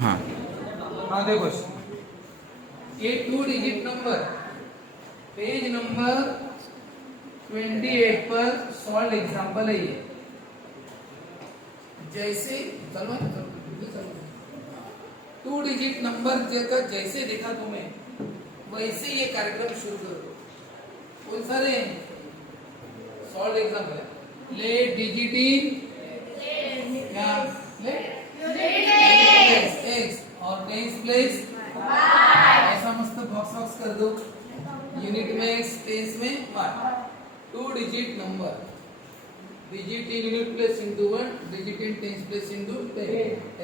हाँ हाँ देखो ये 2 डिजिट नंबर पेज नंबर 28 पर सॉल्व एग्जांपल है ये। जैसे चलो 2 डिजिट नंबर का जैसे देखा तुम्हें वैसे ये कार्यक्रम शुरू करो। कौन सा रे सॉल्व एग्जांपल ले डिजिट इन क्या ले x और टेंस प्लेस ऐसा मस्त बॉक्स कर दो। यूनिट में x टेंस में y 2 digit number digit in unit place into 1 digit in tens place into 10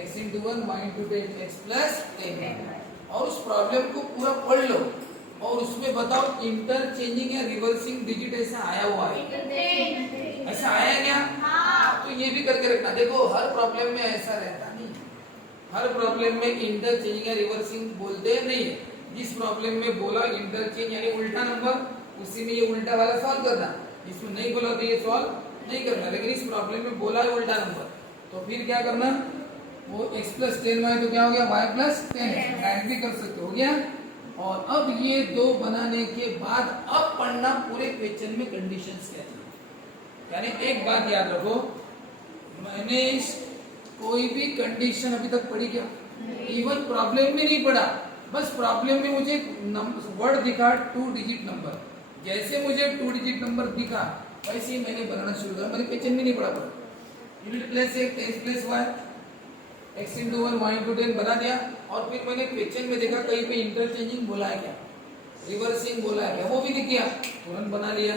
x into 1 y into 10 x plus 10 और उस प्रॉब्लम को पूरा पढ़ लो और उसमें बताओ इंटरचेंजिंग या रिवर्सिंग डिजिट ऐसा आया हुआ है ऐसा आया क्या? तो ये भी करके रखना। देखो हर प्रॉब्लम में ऐसा रहता नहीं, हर प्रॉब्लम में इंटरचेंजिंग या रिवर्सिंग बोलते नहीं है। जिस प्रॉब्लम में बोला इंटरचेंज यानी उल्टा नंबर उसी में ये उल्टा वाला सॉल्व करना, जिसमें नहीं बोला तो ये सॉल्व नहीं करना। लेकिन इस प्रॉब्लम में बोला है उल्टा नंबर तो फिर क्या करना, वो x प्लस 10y तो क्या हो गया y प्लस 10 ऐड भी कर सकते हो गया। और अब ये दो बनाने के बाद अब पढ़ना पूरे क्वेश्चन में कंडीशंस क्या थी। यानी एक बात याद रखो, मैंने कोई भी कंडीशन अभी तक पढ़ी क्या? इवन प्रॉब्लम में नहीं पढ़ा, बस प्रॉब्लम में मुझे वर्ड दिखा 2 डिजिट नंबर, जैसे मुझे 2 डिजिट नंबर दिखा वैसे ही मैंने बनाना शुरू किया। मैंने क्वेश्चन में नहीं पढ़ा यूनिट प्लेस एक tens place y x into 1 y into 10 बना दिया। और फिर मैंने क्वेश्चन में देखा कहीं पे इंटरचेंजिंग बोला है क्या, रिवर्सिंग बोला है क्या, वो भी लिख दिया, तुरंत बना लिया।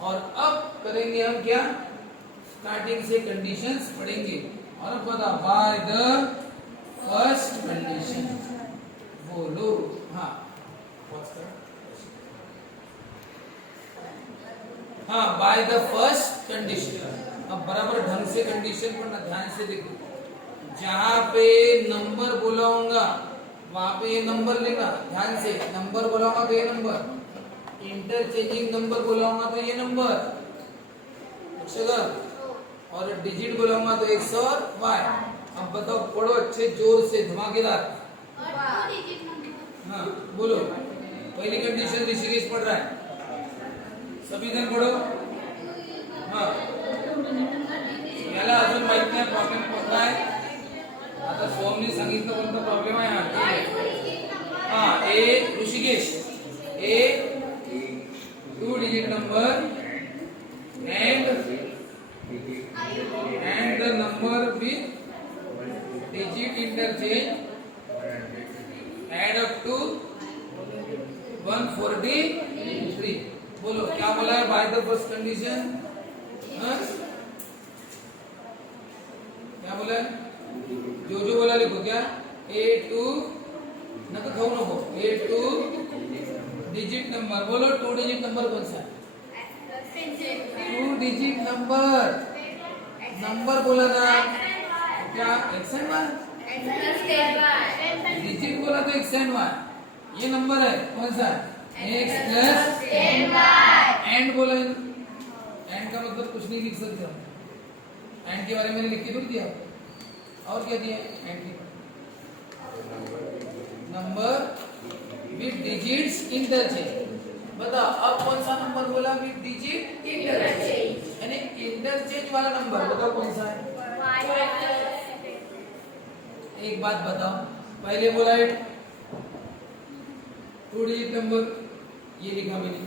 और अब करेंगे हम क्या, स्टार्टिंग से कंडीशंस पढ़ेंगे। और अब बता बाय द फर्स्ट कंडीशन बोलो। हाँ हाँ बाय द फर्स्ट कंडीशन। अब बराबर ढंग से कंडीशन पढ़ना, ध्यान से देखो। जहां पे नंबर बोलाऊंगा वहां पे ये नंबर लेना, ध्यान से। नंबर बोलाऊंगा तो ये नंबर, इंटरचेंजिंग नंबर बोलाऊंगा तो ये नंबर, और डिजिट बोलाऊंगा तो x और y। अब बताओ, पढ़ो अच्छे जोर से धमाकेदार। हाँ बोलो, पहली कंडीशन ऋषिकेश पढ़ रहा है, सभी जन पढ़ो। हाँ याला अजून माहित नाही प्रॉब्लेम कोणता आहे, आता सोमने सांगितलं कोणता प्रॉब्लेम आहे। हाँ ए ऋषिकेश ए 2 digit number and the number with digit interchange add up to 143। बोलो क्या बोला है बाय द फर्स्ट कंडीशन? क्या बोला है? जो बोला लिखो क्या, A2 न तो खाऊ नको, A2 डिजिट नंबर। बोलो 2 डिजिट नंबर कौन सा है? 2 डिजिट नंबर, नंबर बोला ना क्या, एक्स एंड वाई। डिजिट बोला तो एक्स एंड वाई, ये नंबर है कौन सा, एक्स प्लस 10y। एंड बोला, एंड का मतलब कुछ नहीं लिख सकते हम, एंड के बारे में लिख के थोड़ी दिया। और क्या दिया एंड के नंबर विद डिजिट्स इंटरचेंज। बताओ अब कौन सा नंबर बोला विद डिजिट इंटरचेंज, यानी इंटरचेंज वाला नंबर बताओ कौन सा है। एक बात बताओ, पहले बोला है 2 डिजिट नंबर, ये लिखा मैंने।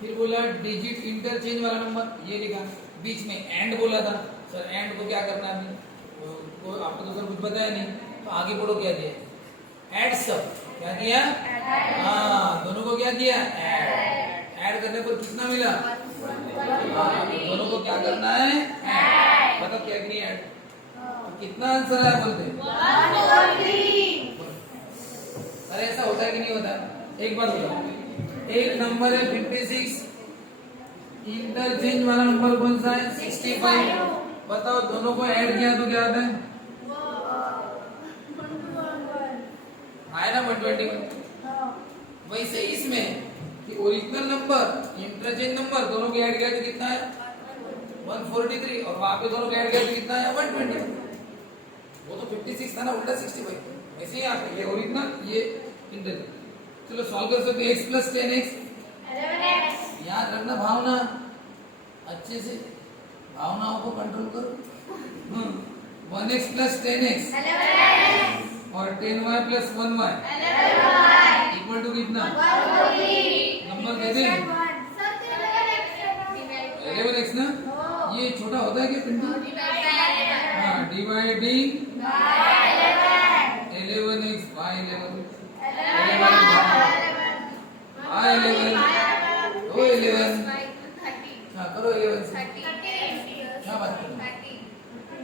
फिर बोला डिजिट इंटरचेंज वाला नंबर, ये लिखा। बीच में एंड बोला था, सर एंड को क्या करना है तो आपको तो सर कुछ बताया नहीं, तो आगे बढ़ो क्या दिया, ऐड सब क्या दिया, हाँ दोनों को क्या दिया, ऐड करने पर कितना मिला, दोनों को क्या करना है, ऐड। मतलब क्या नहीं ऐड, तो कितना आंसर है बोलते, अरे ऐसा होता है कि नहीं होता? एक बात बताओ, एक नंबर है 56, इंटरचेंज वाला नंबर कौन सा है 65। बताओ दोनों को ऐड किया तो क्या आता है, आया ना 121। वैसे इसमें कि ओरिजिनल नंबर इंटरचेंज नंबर दोनों को ऐड किया तो कितना है 143, और वहां पे दोनों को ऐड किया तो कितना है 120। वो तो 56 था ना, उल्टा 65 ऐसे ही आता है। ये ओरिजिनल, ये इंटरनल। चलो सॉल्व कर सकते हैं। x plus 10x 11x। याद रखना भावना, अच्छे से भावनाओं को कंट्रोल करो। 1x plus 10x 11x। और 10y plus 1y 11y। Equal to कितना? 140। नंबर दे दे। 11x ना, ये छोटा होता है क्या पिंटू? हाँ, डिवाइडिंग 11x by 11 by 11 तो 11 हाँ करो 11 से क्या बात करो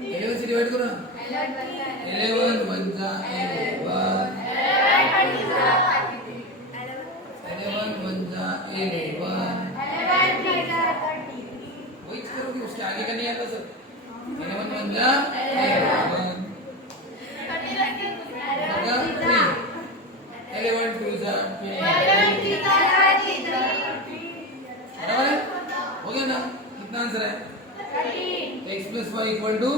11 से डिवाइड करो ना। 11 1 जा 11 11 1 जा 11 वही करोगे, उसके आगे का नहीं आता सर। 11 1 जा 11 11 2 जा 20 बराबर है? हो गया ना? कितना आंसर है? x plus y equal to.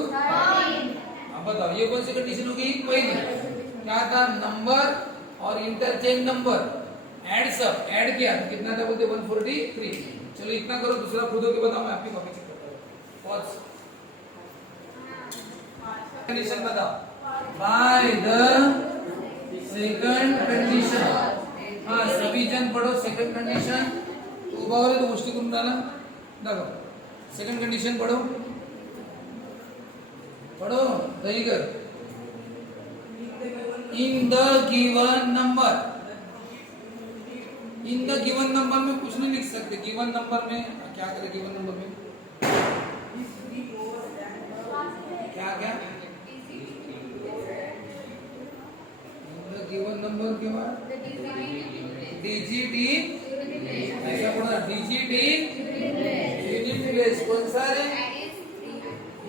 अब बताओ ये कौन सी कंडीशन होगी? पहली क्या था? नंबर और इंटरचेंज नंबर ऐड, सब ऐड किया तो कितना था बोलते? 143। चलो इतना करो, दूसरा खुद होके बताओ, मैं आपकी कॉपी चेक करता हूँ। पॉज। कंडीशन बताओ। By the second condition. हाँ सभी जन पढ़ो सेकंड कंडीशन। उभा हो तो गोष्टी करून राहिला दाखव। सेकंड कंडीशन पढ़ो, पढ़ो दहीगर। In the given number, in the given number में कुछ नहीं लिख सकते। गिवन नंबर में क्या करें? गिवन नंबर में क्या क्या? गिवन नंबर के बाद डिजिट इन, ऐसा पढ़ना, डिजिट इन यूनिट प्लेस। कौन सा है?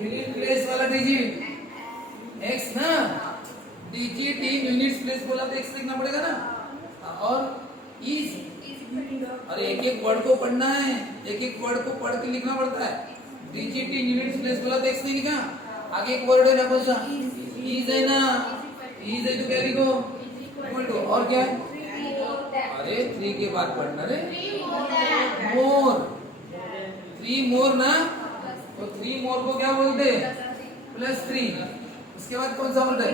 यूनिट प्लेस वाला डिजिट x ना। डिजिट इन यूनिट प्लेस बोला तो x लिखना पड़ेगा ना। और इज, अरे एक एक वर्ड को पढ़ना है, एक एक वर्ड को पढ़ के लिखना पड़ता है। डिजिट इन यूनिट प्लेस बोला तो x नहीं लिखा, आगे एक वर्ड है ना, कौन सा? इज है ना। इज है तो क्या लिखो? Equal to. और क्या है? अरे 3 के बाद पढ़ना रे, मोर। 3 मोर ना, तो 3 मोर को क्या बोलते? प्लस 3। उसके बाद कौन सा वर्ड है?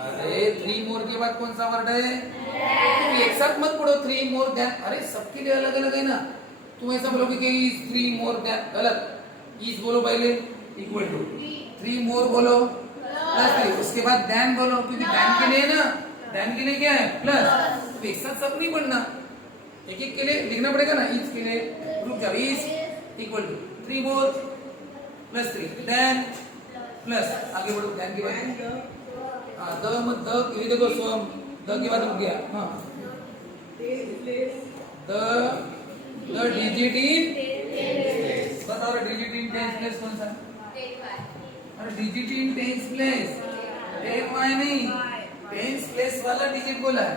अरे 3 मोर के बाद कौन सा वर्ड है? तुम एक साथ मत पढ़ो 3 मोर देन। अरे सबके लिए अलग अलग है ना। तुम ऐसा बोलोगे कि इज 3 मोर देन, गलत। इज बोलो पहले इक्वल टू, 3 मोर बोलो प्लस 3, उसके बाद देन बोलो, क्योंकि देन के लिए ना, देन के लिए क्या है? प्लस। तो एक साथ सब नहीं पढ़ना, एक एक के लिए लिखना पड़ेगा ना। इज के लिए रुक जाओ, is equal to 3 more plus 3 then plus, आगे बढ़ो देन के बाद। हाँ द मत, द ये देखो सोम, द के बाद रुक गया। हाँ द डिजिट इन, बताओ डिजिट इन टेंस प्लेस कौन सा? अरे digit in tens place 10y नहीं, टेंस प्लेस वाला डिजिट बोला है।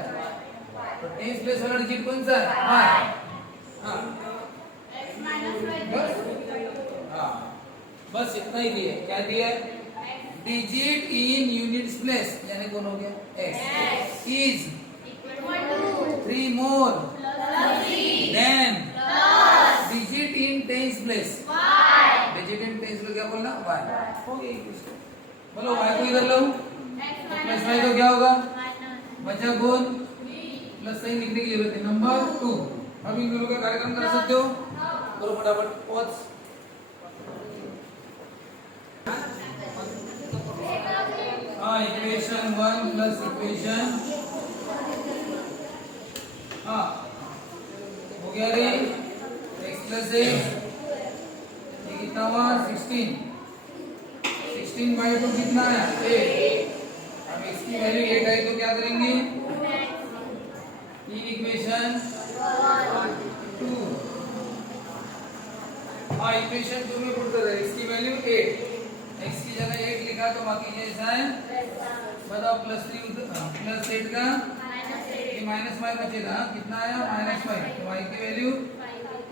तो टेंस प्लेस वाला डिजिट कौन सा है? y। हाँ बस इतना ही दिया। क्या दिया? डिजिट इन यूनिट्स प्लेस, यानी कौन हो गया? x। Is 3 more than digit in tens place, digit in tens place क्या बोलना? y। हो गई। बोलो y को इधर लो, प्लस y तो क्या होगा? बचा गुण प्लस साइन लिखने की जरूरत है। नंबर 2। अब इन दोनों का कार्यक्रम कर सकते हो, करो फटाफट। पॉज। हाँ इक्वेशन 1 प्लस इक्वेशन, हाँ हो गया रे। x प्लस x कितना हुआ? 16। 16 बाई 2 कितना है? 8। अब इसकी वैल्यू 8 आई तो क्या करेंगे? इन इक्वेशन 2, हाँ इक्वेशन 2 में पुट कर रहे हैं। इसकी वैल्यू 8, x की जगह 8 लिखा तो बाकी जैसा है। बताओ प्लस 3 प्लस 8 का ये माइनस 5 बचेगा। कितना आया? -5। तो y की वैल्यू,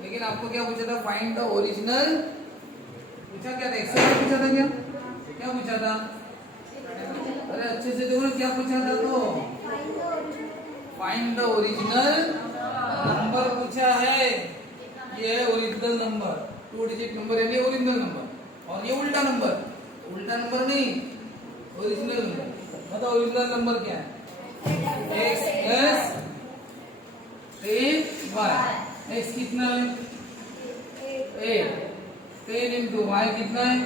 लेकिन आपको क्या पूछा था? Find the original. पूछा क्या था? एक्सेल में पूछा था क्या? क्या पूछा था? अरे अच्छे से देखो ना क्या पूछा था तो फाइंड द ओरिजिनल नंबर पूछा है। ये है ओरिजिनल नंबर, 2 डिजिट नंबर है ये ओरिजिनल नंबर। और ये उल्टा नंबर नहीं, ओरिजिनल नंबर। बताओ ओरिजिनल नंबर क्या है? x plus 10y। x कितना है? 8। 10 इंटू y कितना है?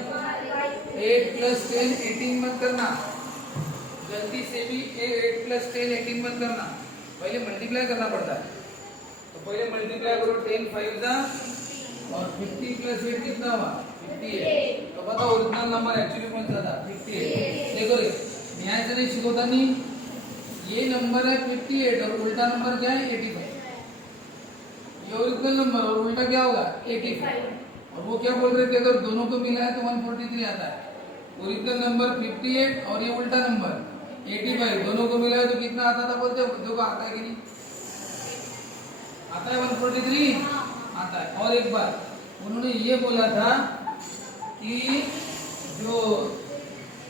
8 प्लस 10 18 मत करना, जल्दी से भी 8 प्लस 10 18 मत करना, पहले मल्टीप्लाई करना पड़ता है। तो पहले मल्टीप्लाई करो, 10 5 जा और 50 प्लस 8 कितना हुआ? 58। तो बताओ ओरिजिनल नंबर एक्चुअली कौन सा था? 58। देखो रे, न्याय से नहीं शिकोता नहीं, ये नंबर है 58 और उल्टा नंबर क्या है? 85। ये ओरिजिनल नंबर और उल्टा क्या होगा? 85। और वो क्या बोल रहे थे, अगर दोनों को मिला है तो 143 आता है। ओरिजिनल नंबर 58 और ये उल्टा नंबर 85, दोनों को मिला है तो कितना आता था बोलते? देखो आता है कि नहीं? आता है 143 आता है। और एक बार उन्होंने ये बोला था कि जो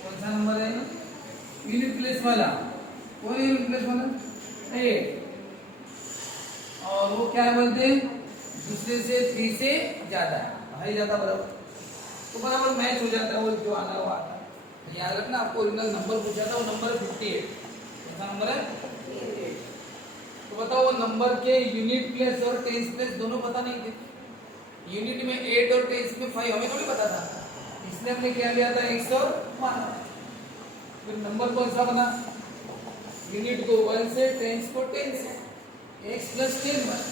कौन सा नंबर है ना, यूनिट प्लेस वाला, कौन है यूनिट प्लेस वाला? 8। और वो क्या बोलते हैं? दूसरे से 3 से ज्यादा है ज्यादा बराबर, तो बराबर मैच हो जाता है, वो जो आना वो आता है। याद रखना, आपको ओरिजिनल नंबर पूछा था, वो नंबर है 58। कौन सा नंबर है? 58। तो बताओ वो नंबर के यूनिट प्लेस और टेंस प्लेस दोनों पता नहीं थे। यूनिट में 8 और टेंस में 5 हमें थोड़ी पता था, इसलिए हमने क्या लिया था? x और 1। फिर नंबर कौन सा बना? यूनिट को 1 से, टेंस को 10 से, x प्लस 10 1।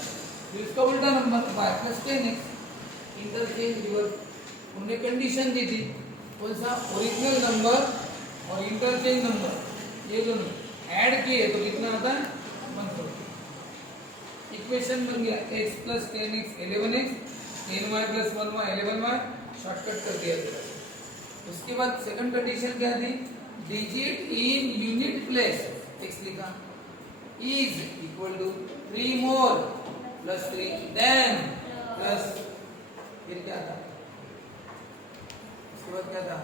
फिर इसका उल्टा number y plus 10x। Interchange reverse. उन्होंने कंडीशन दी थी, कौन सा? ओरिजिनल नंबर और इंटरचेंज नंबर, ये दोनों ऐड किए तो कितना आता है? 140। इक्वेशन बन गया x plus 10x 11x, 10y plus 1y 11y, shortcut कर दिया। उसके बाद सेकंड कंडीशन क्या थी? Digit in unit place x लिखा is equal to 3 more plus 3 then plus, फिर क्या था? उसके बाद क्या था?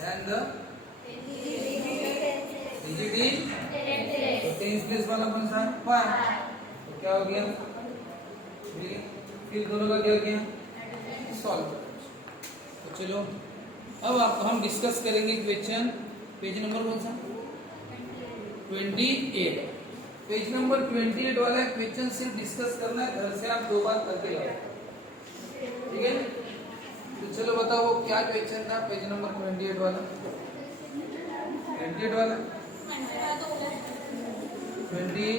देन द डिजिट इन, तो टेंस प्लेस वाला कौन सा? 5। तो क्या हो गया? फिर दोनों का क्या किया? सॉल्व। तो चलो अब आप हम डिस्कस करेंगे क्वेश्चन, पेज नंबर कौन सा? 28। पेज नंबर 28 वाला क्वेश्चन सिर्फ डिस्कस करना है, घर से आप 2 बार करके लाओ, ठीक है? तो चलो बताओ वो क्या क्वेश्चन था पेज नंबर 28 वाला? 28 वाला 20,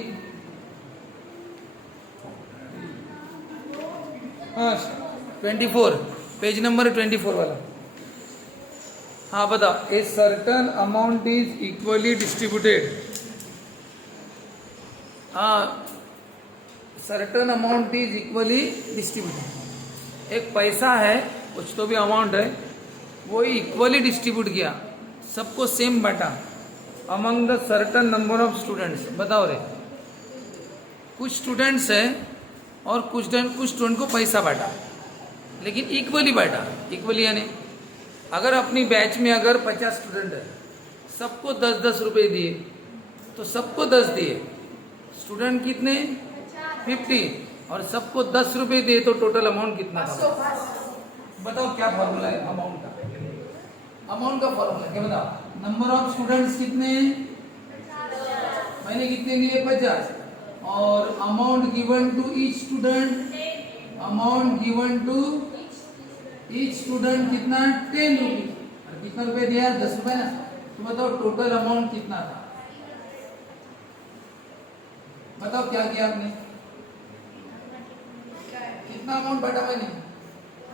हाँ 24, पेज नंबर 24 वाला। हाँ बताओ, a certain amount is equally distributed. हाँ, certain amount is equally distributed. एक पैसा है, कुछ तो भी अमाउंट है, वो इक्वली डिस्ट्रीब्यूट किया, सबको सेम बांटा among the certain number of students. बताओ रे, कुछ स्टूडेंट्स है और कुछ स्टूडेंट को पैसा बांटा, लेकिन इक्वली बांटा। इक्वली यानी अगर अपनी बैच में अगर 50 स्टूडेंट है, सबको 10-10 रुपए दिए, तो सबको 10 दिए। स्टूडेंट कितने? 50 और सबको 10 रुपए दिए, तो टोटल अमाउंट कितना था? बताओ क्या फॉर्मूला है अमाउंट का? अमाउंट का फॉर्मूला क्या बताओ? नंबर ऑफ स्टूडेंट्स कितने? मैंने कितने लिए? 50। और amount given to each student, amount given to each student कितना? 10 रुपीज। और कितना रुपए दिया? 10 रुपए ना। तो बताओ टोटल अमाउंट कितना था? बताओ क्या किया आपने? कितना अमाउंट बांटा मैंने?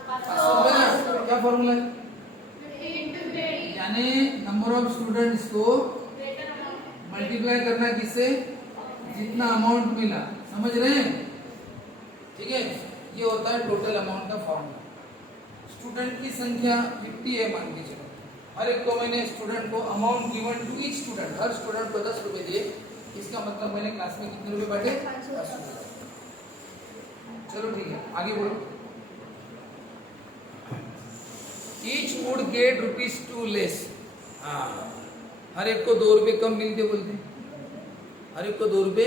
500 रुपए ना। क्या फॉर्मूला है? यानी नंबर ऑफ स्टूडेंट्स को मल्टीप्लाई करना किससे? जितना अमाउंट मिला। समझ रहे हैं? ठीक है, ये होता है टोटल अमाउंट का फॉर्मूला। स्टूडेंट की संख्या 50 है मान के चलो, हर एक को मैंने स्टूडेंट को amount given to each student, हर स्टूडेंट को 10 रुपए दिए। इसका मतलब मैंने क्लास में कितने रुपए बांटे? 500। चलो ठीक है, आगे बोलो। Each would get ₹2 less. हाँ, हर एक को ₹2 कम मिलते बोलते, हर एक को ₹2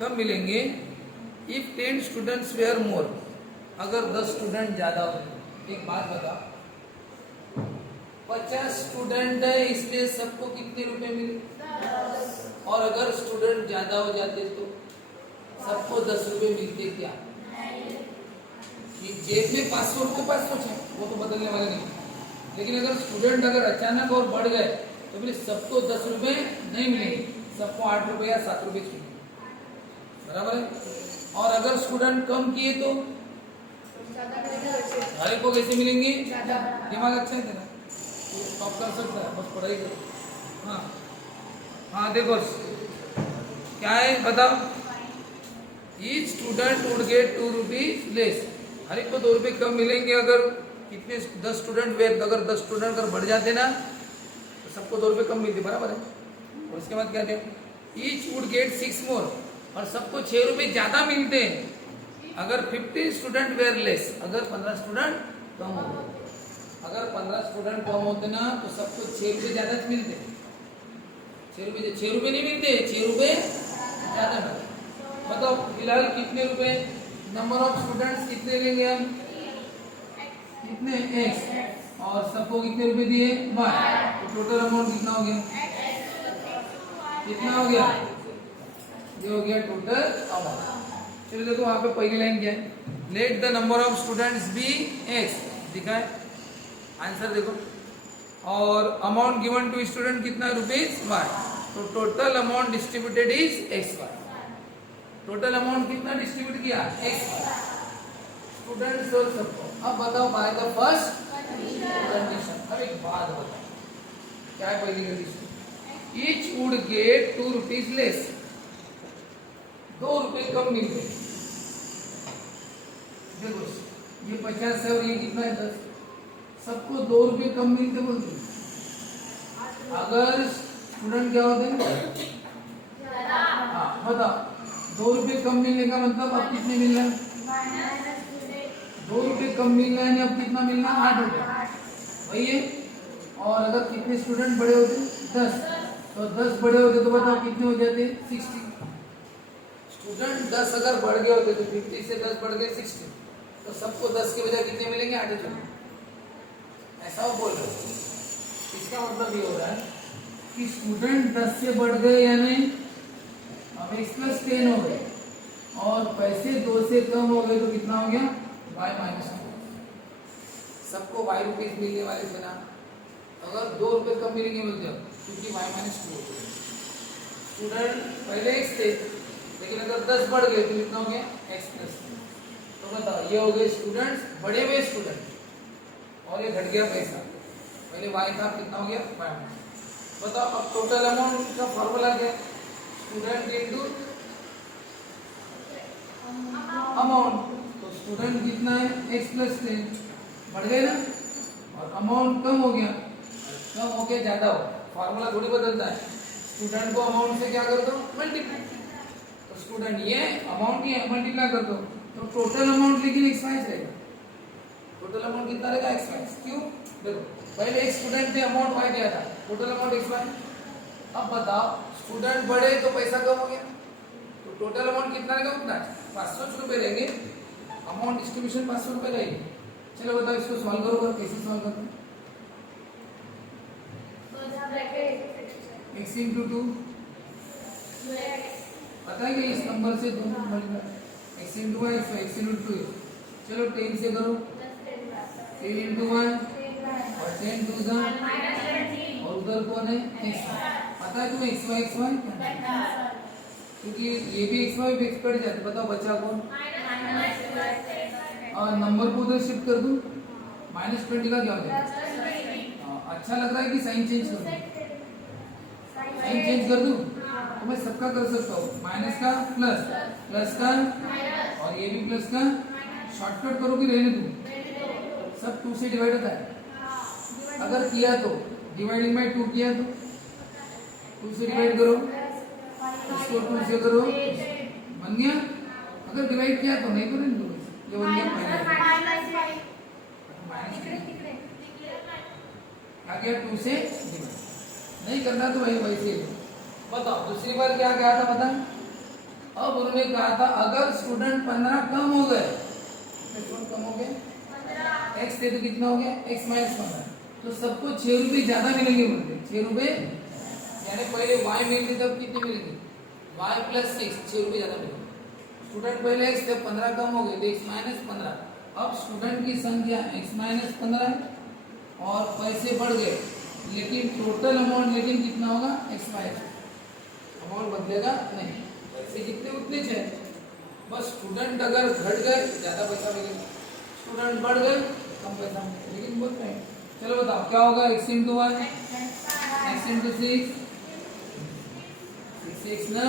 कम मिलेंगे। इफ 10 स्टूडेंट्स वेयर मोर, अगर 10 स्टूडेंट ज्यादा हो। एक बात बता, 50 स्टूडेंट है इसलिए सबको कितने रुपए मिले? और अगर स्टूडेंट ज्यादा हो जाते तो सबको 10 रुपए मिलते क्या? कि जेब में 500 रुपये 500 है, वो तो बदलने वाले नहीं। लेकिन अगर स्टूडेंट अगर अचानक और बढ़ गए तो फिर सबको 10 रुपए नहीं मिलेंगे, सबको 8 रुपए या 7 रुपए मिलेंगे, बराबर है। और अगर स्टूडेंट कम किए तो हर एक को कैसे मिलेंगे? दिमाग अच्छा है तेरा, टॉप कर सकता है, बस पढ़ाई करो। हाँ हाँ, देखो क्या है बताओ। Each student would get ₹2 less, हर एक को ₹2 कम मिलेंगे। अगर कितने 10 स्टूडेंट वे, अगर 10 स्टूडेंट अगर बढ़ जाते ना तो सबको ₹2 कम मिलते, बराबर है। और उसके बाद क्या थे? ईच वुड गेट 6 मोर, और सबको ₹6 ज्यादा मिलते हैं अगर 15 स्टूडेंट वेयर लेस, अगर 15 स्टूडेंट कम होते। अगर 15 स्टूडेंट कम होते ना तो सबको ₹6 ज्यादा मिलते, ₹6 नहीं मिलते, ₹6 ज्यादा मिलते। बताओ फिलहाल कितने रुपए, नंबर ऑफ स्टूडेंट्स कितने लेंगे हम? कितने? x, और सबको कितने रुपए दिए? y। तो टोटल अमाउंट कितना हो गया? कितना हो गया? ये हो गया टोटल अमाउंट। चलो देखो वहां पे पहली लाइन क्या है? Let the number of students be x, दिखा है आंसर देखो। और अमाउंट गिवन टू स्टूडेंट कितना है? ₹y। तो total amount distributed is xy। Total amount कितना डिस्ट्रीब्यूट किया? xy। स्टूडेंट्स और सबको। अब बताओ बाय द फर्स्ट कंडीशन। अब एक बात बताओ, क्या है पहली condition? Each would get ₹2 less, ₹2 कम मिलते। देखो ये 50 है और ये कितना है? 10, सबको ₹2 कम मिलते बोलते। अगर स्टूडेंट क्या होते हैं? हाँ बताओ, ₹2 कम मिलने का मतलब अब कितने मिल रहे हैं? ₹2 कम मिल रहा है, अब कितना मिलना? ₹8 वही है। और अगर कितने स्टूडेंट बड़े होते? 10, तो 10 बड़े होते तो बताओ कितने हो जाते? 60। स्टूडेंट 10 अगर बढ़ गए होते तो 50 से 10 बढ़ गए 60, तो सबको 10 के बजाय कितने मिलेंगे? 8। ऐसा वो बोल रहे हो। इसका मतलब ये हो रहा है कि स्टूडेंट 10 से बढ़ गए यानी अब x+10 हो गए, और पैसे 2 से कम हो गए तो कितना हो गया? y-2। सबको ₹y मिलने वाले थे ना, अगर ₹2 कम मिलेंगे बोलते हो क्योंकि y-2 हो गए। स्टूडेंट पहले x थे, लेकिन अगर 10 बढ़ गए तो कितना हो गया? x+10। तो बताओ ये हो गए स्टूडेंट्स, बड़े हुए स्टूडेंट, और ये घट गया पैसा। पहले y था, कितना हो गया? y-। बताओ अब टोटल अमाउंट का फॉर्मूला क्या है? Student into amount. तो स्टूडेंट कितना है? x+10 बढ़ गए ना, और अमाउंट कम हो गया। कम हो गया ज्यादा हो, फॉर्मूला थोड़ी बदलता है। स्टूडेंट को अमाउंट से क्या कर दो? मल्टीप्लाई। तो स्टूडेंट ये अमाउंट ये मल्टीप्लाई कर दो, तो टोटल अमाउंट लेकिन x5 रहेगा। टोटल अमाउंट कितना रहेगा? x5। क्यों? देखो पहले एक स्टूडेंट थे, अमाउंट y दिया था, टोटल अमाउंट x5। अब बताओ स्टूडेंट बढ़े तो पैसा कम हो गया, तो टोटल अमाउंट कितना रहेगा? उतना 500 रुपए रहेंगे। अमाउंट डिस्ट्रीब्यूशन 500 रुपए रहेगी। चलो बताओ इसको सॉल्व करो, कैसे सॉल्व करते हैं? x into 2 पता है कि इस नंबर से 2 multiply, x into 1 x into 2। चलो 10 से करो, 3 into 1 और 10 2 जा, और उधर कौन है? x। पता है तुम्हें xy क्योंकि ये भी xy भी x कट जाते। बताओ बचा कौन? और नंबर को उधर शिफ्ट कर दूं, -20 का क्या हो जाएगा? अच्छा लग रहा है कि साइन चेंज कर दूं? साइन चेंज कर दूं तो मैं सबका कर सकता हूँ, माइनस का प्लस, प्लस का और ये भी प्लस का। शॉर्टकट करो कि रहने दूं? सब 2 से डिवाइड होता है। अगर किया तो डिवाइडिंग बाय 2 किया तो 2 से डिवाइड करो, इसको 2 से करो, बन गया। अगर डिवाइड किया तो नहीं तो रहने दो, ये बन गया आ गया 2 से डिवाइड। नहीं करना तो वही वैसे ही बताओ। दूसरी बार क्या कहा था पता है? अब उन्होंने कहा था अगर स्टूडेंट 15 कम हो गए, स्टूडेंट कम हो गए, x थे तो कितना हो गया x माइनस 15, तो सबको 6 रुपये ज्यादा मिलेंगे बोलते 6 रुपये, यानी पहले y मिलती तब कितनी मिलेगी y प्लस 6 रुपये ज्यादा मिलेंगे। स्टूडेंट पहले x थे 15 कम हो गए तो x माइनस 15, अब स्टूडेंट की संख्या x माइनस 15 है और पैसे बढ़ गए, लेकिन टोटल अमाउंट लेकिन कितना होगा x माइनस, अमाउंट बदलेगा नहीं, पैसे जितने उतने चाहिए। बस स्टूडेंट अगर घट गए ज्यादा पैसा मिलेगा, स्टूडेंट बढ़ गए कम पैसा मिलेगा, लेकिन बोल रहे हैं। चलो बताओ क्या होगा x इंटू 1 x इंटू 6 6 ना,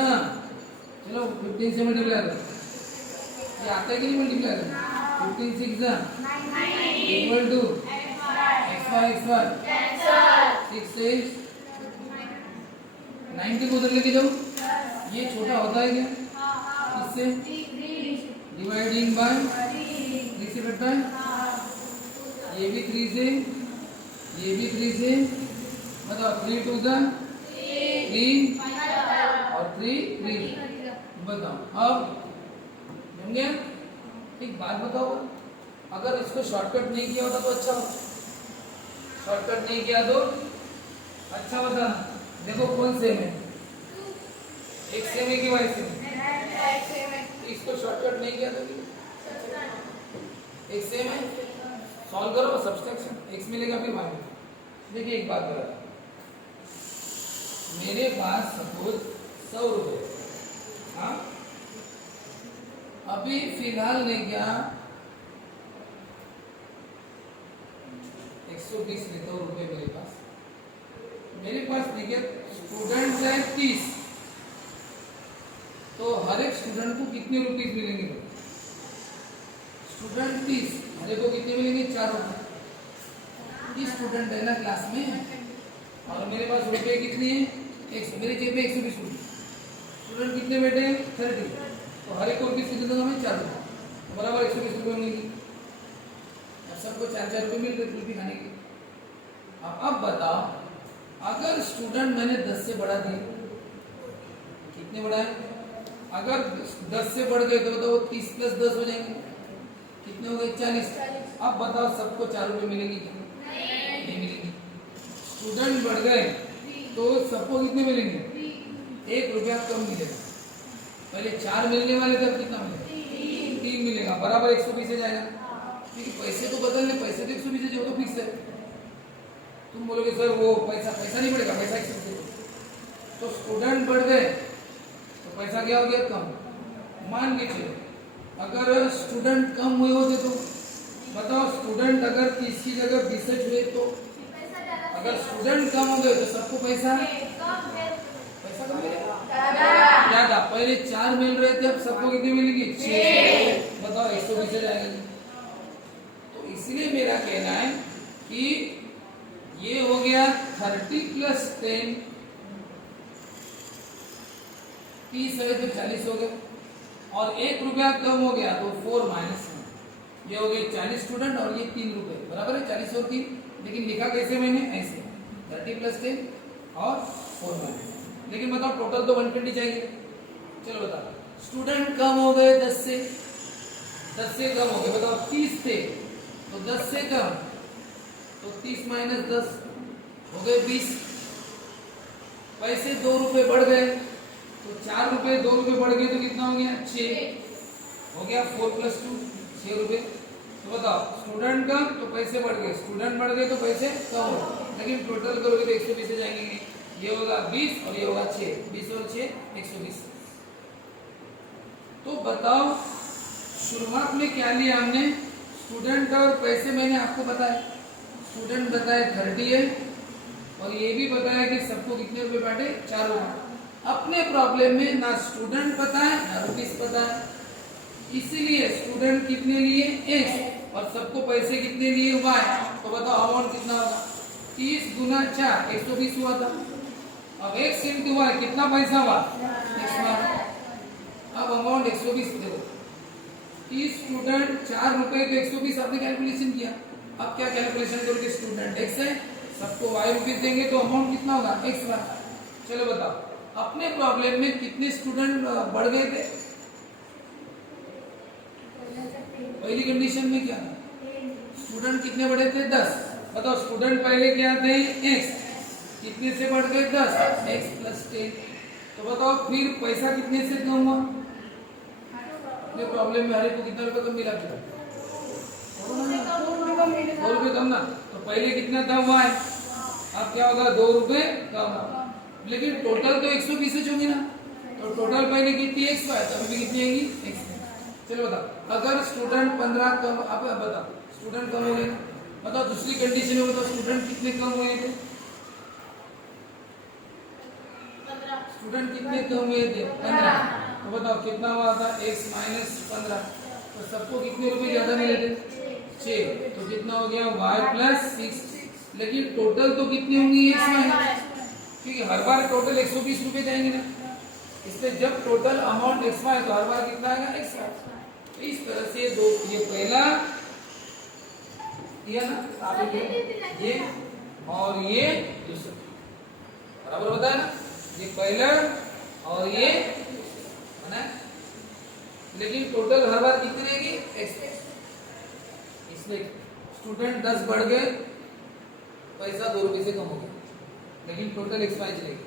चलो 15 से मल्टीप्लाई करो, ये आता है कि नहीं मल्टीप्लाई करो, 15 6 इक्वल टू xy 6 से 90 को उधर लेके जाओ, ये छोटा होता है क्या इससे, डिवाइडिंग बाय 3 से कटता है, ये भी 3 से, ये भी 3 से, बताओ 3 टू 3 और 3 बताओ। अब बन गया। एक बात बताओ, अगर इसको शॉर्टकट नहीं किया होता तो अच्छा होता, शॉर्टकट नहीं किया तो अच्छा होता। देखो कौन सेम है, एक सेम है कि वाई सेम है, इसको शॉर्टकट नहीं किया तो एक सेम है, सॉल्व करो सब्सट्रैक्शन, x मिलेगा फिर y मिलेगा। देखिए एक बात बता, मेरे पास सपोज 100 रुपए, हाँ अभी फिलहाल ने क्या 120 लेता हूँ रुपए मेरे पास देखिए स्टूडेंट है 30, तो हर एक स्टूडेंट को कितने रुपीस मिलेंगे? स्टूडेंट 30, हर एक को कितने मिलेंगे 4 रुपए। 30 स्टूडेंट है ना क्लास में, और मेरे पास रुपए कितने हैं 100, मेरी जेब में 120 रुपये, स्टूडेंट कितने बैठे हैं 30, तो हर एक को रुपीस कितने दूंगा मैं 4 रुपये, तो बराबर 120 रुपये मिलेंगे। सबको 4-4 रुपये मिल रहे कुल्फी खाने के। अब बताओ, अगर स्टूडेंट मैंने 10 से बढ़ा दिए, कितने बढ़ाए? अगर 10 से बढ़ गए तो वो 30 प्लस 10 हो जाएंगे, कितने हो गए 40। अब बताओ सबको 4 रुपये मिलेंगे क्या? नहीं मिलेंगे। स्टूडेंट बढ़ गए तो सबको कितने मिलेंगे? 1 रुपया कम मिलेगा। पहले 4 मिलने वाले थे, अब कितना मिलेगा? 3 मिलेगा, बराबर 120 से जाएगा। क्योंकि पैसे तो बदलने, पैसे तो 120 से जो तो फिक्स है। तुम बोलोगे सर वो पैसा नहीं बढ़ेगा, पैसा 120, तो स्टूडेंट बढ़ गए तो पैसा क्या हो गया? कम। मान के चलो अगर स्टूडेंट कम हुए होते तो बताओ, स्टूडेंट अगर 30 की जगह 20 हुए तो, अगर स्टूडेंट कम हो गए तो सबको पैसा कम मिलेगा ज्यादा। पहले 4 मिल रहे थे, अब सबको कितने मिलेंगे? 6। बताओ 120 से जाएगा। तो इसलिए मेरा कहना है कि ये हो गया 30 प्लस 10, 30 है तो 40 हो गए, और 1 रुपया कम हो गया तो 4 माइनस 1, ये हो गए 40 स्टूडेंट और ये 3 रुपए, बराबर है 40 और 3। लेकिन लिखा कैसे मैंने? ऐसे 30 प्लस 10 और 4 माइनस। लेकिन बताओ टोटल तो 120 चाहिए। चलो बताओ, स्टूडेंट कम हो गए 10 से कम हो गए, बताओ 30 थे तो 10 से कम, तो 30 माइनस 10 हो गए 20। पैसे 2 रुपए बढ़ गए, तो 4 रुपए 2 रुपए बढ़ गए तो कितना हो गया? 6 हो गया। 4 प्लस 2 6 रुपए। तो बताओ स्टूडेंट कम तो पैसे बढ़ गए, स्टूडेंट बढ़ गए तो पैसे कम हो, लेकिन टोटल करोगे तो 120 से जाएंगे। ये होगा 20 और ये होगा 6, 20 और 6 120। तो बताओ शुरुआत में क्या लिया हमने? स्टूडेंट और पैसे मैंने आपको बताया। स्टूडेंट बताया 30 है, और ये भी बताया कि सबको कितने रुपए बांटे? 4 रुपए। अपने प्रॉब्लम में ना स्टूडेंट पता है ना रुपीस पता है, इसीलिए स्टूडेंट कितने लिए? x, और सबको पैसे कितने लिए? y। तो बताओ अमाउंट कितना होगा? 30 गुना 4 120 हुआ था। अब x इंटू y कितना पैसा हुआ? x। अब अमाउंट 120 देखो, 30 स्टूडेंट 4 रुपए तो 120 आपने कैलकुलेशन किया। अब क्या कैलकुलेशन करोगे? स्टूडेंट x है, सबको y रुपीज देंगे तो अमाउंट कितना होगा x बार। चलो बताओ अपने प्रॉब्लम में कितने स्टूडेंट बढ़ गए थे? पहली कंडीशन में क्या था? स्टूडेंट कितने बढ़े थे? 10। बताओ स्टूडेंट पहले क्या थे? x। कितने से बढ़ गए? 10। x plus 10। तो बताओ फिर पैसा कितने से कम हुआ? ये प्रॉब्लम में हर एक को कितना रुपए कम मिला? 2 रुपए कम ना। तो पहले कितना था y, अब क्या होगा? 2 रुपए कम। लेकिन टोटल तो 120 होगी ना, तो टोटल पहले कितनी x है तो अभी कितनी आएगी? x। चलो बताओ अगर स्टूडेंट 15 कम, अब बताओ स्टूडेंट कम हो गए, बताओ दूसरी कंडीशन में बताओ स्टूडेंट कितने कम हुए थे? स्टूडेंट कितने कम हुए थे? 15। तो बताओ कितना हुआ था? x minus 15। तो सबको कितने रुपए ज्यादा मिले थे? 6। तो कितना हो गया? y plus 6। लेकिन टोटल तो कितनी होंगी? x माइनस, क्योंकि हर बार टोटल 120 रुपए जाएंगे ना, इसलिए जब टोटल अमाउंट x है तो हर बार कितना आएगा? x है। इस तरह से दो, ये पहला किया ना आप, ये और ये दूसरा, बराबर बताया ना? ये पहला और ये है ना, लेकिन टोटल हर बार कितनी रहेगी? x। इसलिए स्टूडेंट 10 बढ़ गए, पैसा 2 रुपए से कम हो गया, लेकिन टोटल x चलेगी।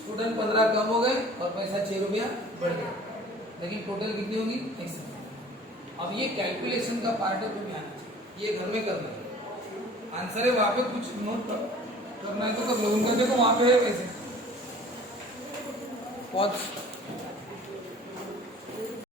स्टूडेंट 15 कम हो गए और पैसा 6 रुपया बढ़ गया, लेकिन टोटल कितनी होगी? x। अब ये कैलकुलेशन का पार्ट है, तुम्हें आना चाहिए, ये घर में करना है। आंसर है वहां पे, कुछ नोट करना है तो कर लो, उनका देखो वहां पे है वैसे। पॉज।